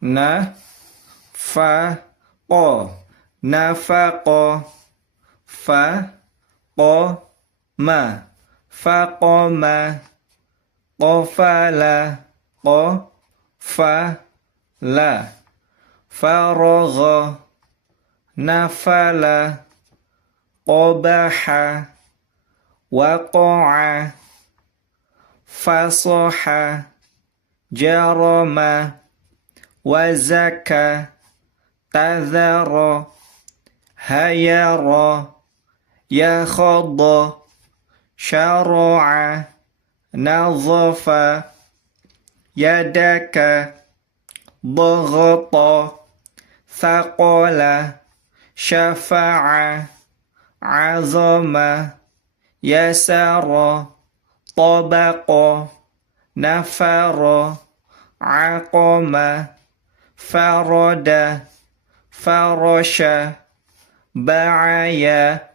na fa ko nafaqo fa ko ma faqoma qafala ko fa la faragha nafala qabaha waqa'a fasaha jarama wazaka tadhara hayara yakhadha syara'a nadhafa yadaka dhaghata thaqala syafa'a azama yasara tabaqa nafara aqama farada farasha ba'aya